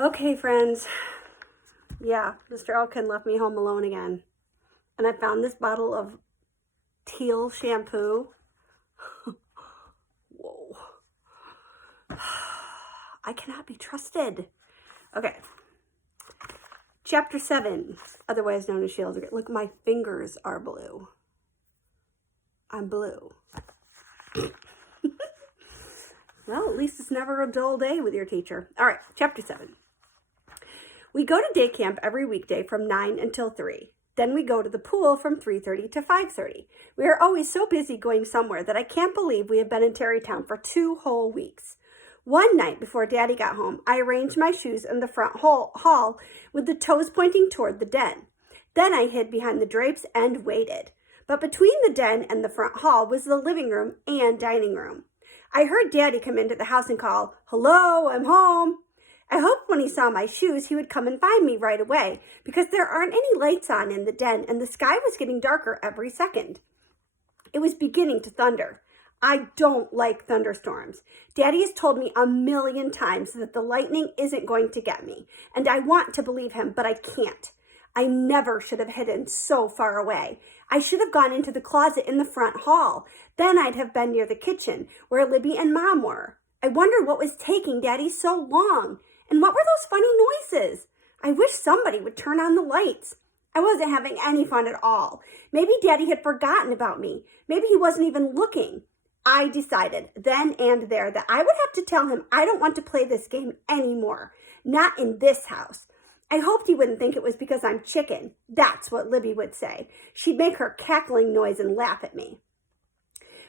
Okay, friends. Yeah, Mr. Elkin left me home alone again. And I found this bottle of teal shampoo. Whoa. I cannot be trusted. Okay. Chapter 7, otherwise known as Sheila's. Look, my fingers are blue. I'm blue. Well, at least it's never a dull day with your teacher. All right, Chapter 7. We go to day camp every weekday from 9 until 3. Then we go to the pool from 3:30 to 5:30. We are always so busy going somewhere that I can't believe we have been in Tarrytown for 2 whole weeks. One night before Daddy got home, I arranged my shoes in the front hall with the toes pointing toward the den. Then I hid behind the drapes and waited. But between the den and the front hall was the living room and dining room. I heard Daddy come into the house and call, "Hello, I'm home." I hoped when he saw my shoes, he would come and find me right away because there aren't any lights on in the den and the sky was getting darker every second. It was beginning to thunder. I don't like thunderstorms. Daddy has told me a million times that the lightning isn't going to get me, and I want to believe him, but I can't. I never should have hidden so far away. I should have gone into the closet in the front hall. Then I'd have been near the kitchen where Libby and Mom were. I wondered what was taking Daddy so long. And what were those funny noises? I wish somebody would turn on the lights. I wasn't having any fun at all. Maybe Daddy had forgotten about me. Maybe he wasn't even looking. I decided then and there that I would have to tell him I don't want to play this game anymore. Not in this house. I hoped he wouldn't think it was because I'm chicken. That's what Libby would say. She'd make her cackling noise and laugh at me.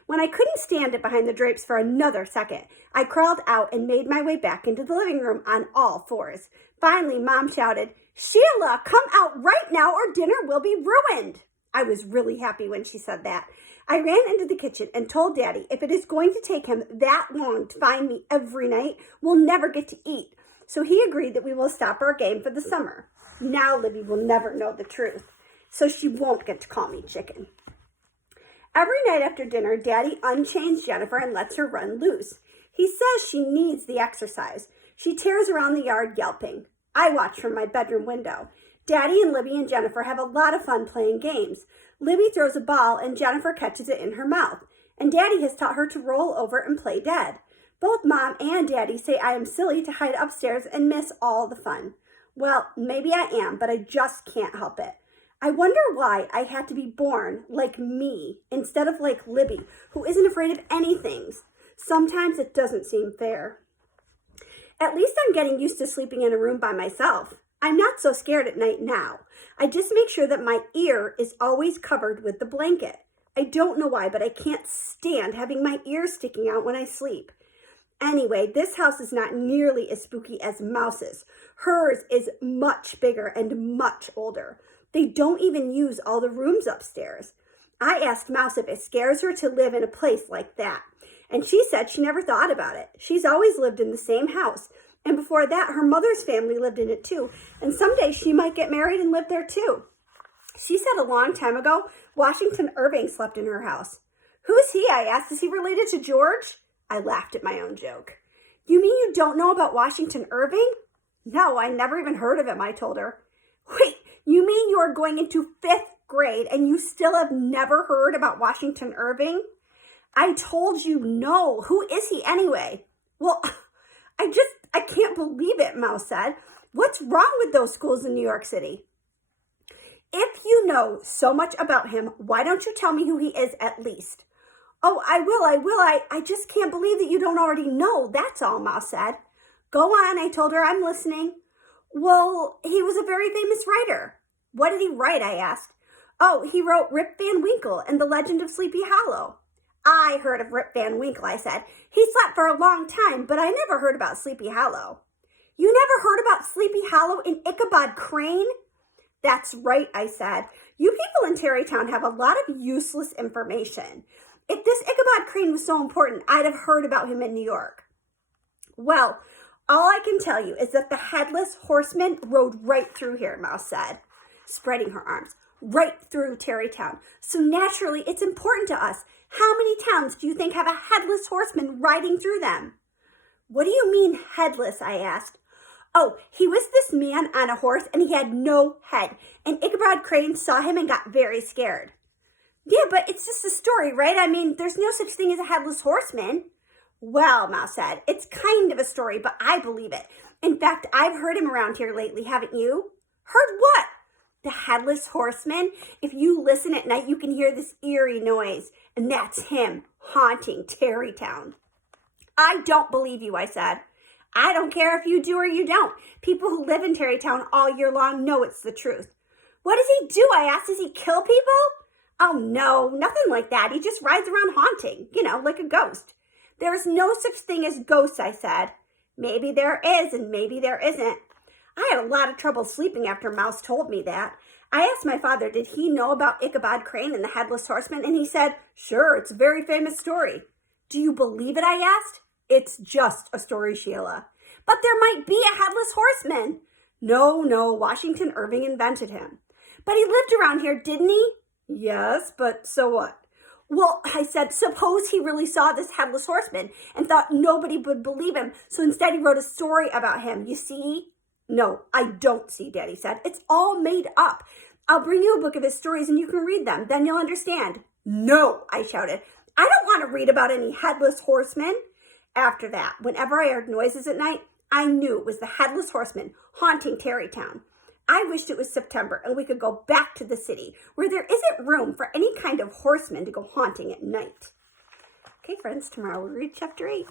When I couldn't stand it behind the drapes for another second, I crawled out and made my way back into the living room on all fours. Finally, Mom shouted, "Sheila, come out right now or dinner will be ruined." I was really happy when she said that. I ran into the kitchen and told Daddy if it is going to take him that long to find me every night, we'll never get to eat. So he agreed that we will stop our game for the summer. Now Libby will never know the truth, so she won't get to call me chicken. Every night after dinner, Daddy unchains Jennifer and lets her run loose. He says she needs the exercise. She tears around the yard yelping. I watch from my bedroom window. Daddy and Libby and Jennifer have a lot of fun playing games. Libby throws a ball and Jennifer catches it in her mouth. And Daddy has taught her to roll over and play dead. Both Mom and Daddy say I am silly to hide upstairs and miss all the fun. Well, maybe I am, but I just can't help it. I wonder why I had to be born like me instead of like Libby, who isn't afraid of anything. Sometimes it doesn't seem fair. At least I'm getting used to sleeping in a room by myself. I'm not so scared at night now. I just make sure that my ear is always covered with the blanket. I don't know why, but I can't stand having my ears sticking out when I sleep. Anyway, this house is not nearly as spooky as Mouse's. Hers is much bigger and much older. They don't even use all the rooms upstairs. I asked Mouse if it scares her to live in a place like that, and she said she never thought about it. She's always lived in the same house, and before that, her mother's family lived in it too, and someday she might get married and live there too. She said a long time ago, Washington Irving slept in her house. Who's he? I asked. Is he related to George? I laughed at my own joke. You mean you don't know about Washington Irving? No, I never even heard of him, I told her. Wait, you mean you are going into 5th grade and you still have never heard about Washington Irving? I told you no. Who is he anyway? Well, I can't believe it, Mouse said. What's wrong with those schools in New York City? If you know so much about him, why don't you tell me who he is at least? Oh, I will. I just can't believe that you don't already know. That's all, Mouse said. Go on, I told her. I'm listening. Well, he was a very famous writer. What did he write? I asked. Oh, he wrote Rip Van Winkle and The Legend of Sleepy Hollow. I heard of Rip Van Winkle, I said. He slept for a long time, but I never heard about Sleepy Hollow. You never heard about Sleepy Hollow in Ichabod Crane? That's right, I said. You people in Tarrytown have a lot of useless information. If this Ichabod Crane was so important, I'd have heard about him in New York. Well, all I can tell you is that the headless horseman rode right through here, Mouse said, spreading her arms. Right through Tarrytown. So naturally, it's important to us. How many towns do you think have a headless horseman riding through them? What do you mean headless? I asked. Oh, he was this man on a horse and he had no head. And Ichabod Crane saw him and got very scared. Yeah, but it's just a story, right? I mean, there's no such thing as a headless horseman. Well, Mouse said, it's kind of a story, but I believe it. In fact, I've heard him around here lately, haven't you? Heard what? The headless horseman. If you listen at night, you can hear this eerie noise, and that's him haunting Tarrytown. I don't believe you, I said. I don't care if you do or you don't. People who live in Tarrytown all year long know it's the truth. What does he do? I asked. Does he kill people? Oh, no, nothing like that. He just rides around haunting, like a ghost. There is no such thing as ghosts, I said. Maybe there is and maybe there isn't. I had a lot of trouble sleeping after Mouse told me that. I asked my father, did he know about Ichabod Crane and the Headless Horseman? And he said, sure, it's a very famous story. Do you believe it, I asked? It's just a story, Sheila. But there might be a Headless Horseman. No, Washington Irving invented him. But he lived around here, didn't he? Yes, but so what? Well, I said, suppose he really saw this Headless Horseman and thought nobody would believe him, so instead he wrote a story about him. You see? No, I don't see, Daddy said. It's all made up. I'll bring you a book of his stories and you can read them. Then you'll understand. No, I shouted. I don't want to read about any Headless Horseman. After that, whenever I heard noises at night, I knew it was the Headless Horseman haunting Tarrytown. I wished it was September and we could go back to the city where there isn't room for any kind of horseman to go haunting at night. Okay, friends, tomorrow we'll read chapter 8.